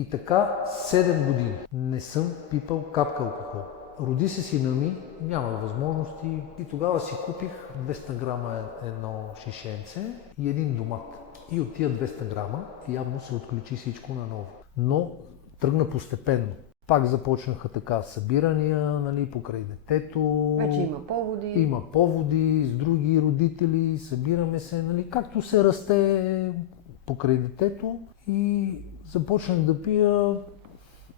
И така 7 години не съм пипал капка алкохол. Роди се сина ми, няма възможности и тогава си купих 200 грама едно шишенце и един домат. И от тия 200 грама явно се отключи всичко наново. Но тръгна постепенно. Пак започнаха така събирания, нали, покрай детето. Вече има поводи. Има поводи с други родители, събираме се, нали, както се расте покрай детето. И започнах да пия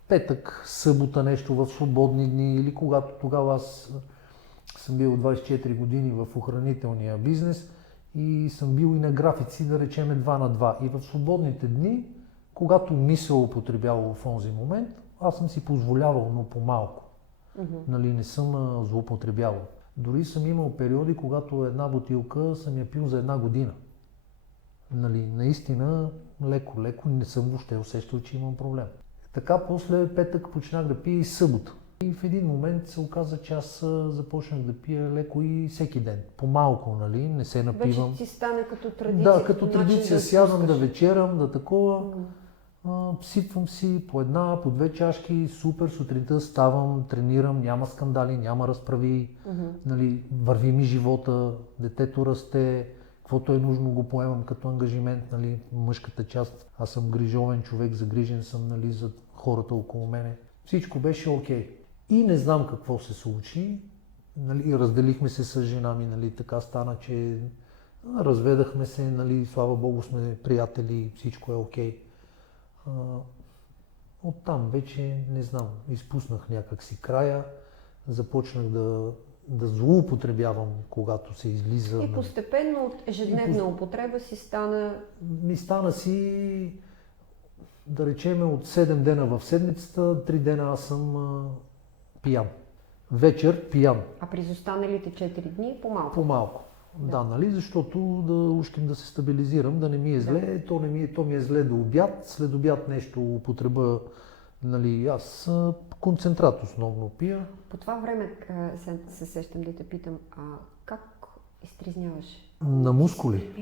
петък, събота нещо в свободни дни или когато тогава аз съм бил 24 години в охранителния бизнес и съм бил и на графици, да речем 2 на 2. И в свободните дни, когато не се употребявало в онзи момент, аз съм си позволявал, но по-малко. Нали, не съм злоупотребявал. Дори съм имал периоди, когато една бутилка съм я пил за една година. Нали, наистина, леко не съм въобще усещал, че имам проблем. Така после петък почнах да пия и събота. И в един момент се оказа, че аз започнах да пия леко и всеки ден. По-малко, нали, не се напивам. Вече ти стане като традиция. Да, като традиция. Сядам да вечерам, да такова. Сипвам си по една, по 2 чашки, супер, сутринта ставам, тренирам, няма скандали, няма разправи, нали, върви ми живота, детето расте, каквото е нужно го поемам като ангажимент, нали, мъжката част. Аз съм грижовен човек, загрижен съм, нали, за хората около мене. Всичко беше окей. И не знам какво се случи, нали, разделихме се с жена ми, нали, така стана, че разведахме се, нали, слава Богу сме приятели, всичко е окей. Оттам вече, не знам, изпуснах някак си края, започнах да злоупотребявам, когато се излиза. И постепенно от ежедневна употреба си стана... Ми стана си, да речем, от 7 дена в седмицата, 3 дена аз съм пиян. Вечер пиян. А през останалите 4 дни по-малко? По-малко. Да, нали, защото да ушким да се стабилизирам, да не ми е зле, то ми е зле до обяд, след обяд нещо употреба, нали, аз концентрат основно пия. По това време се сещам да те питам, как изтризняваш? На мускули.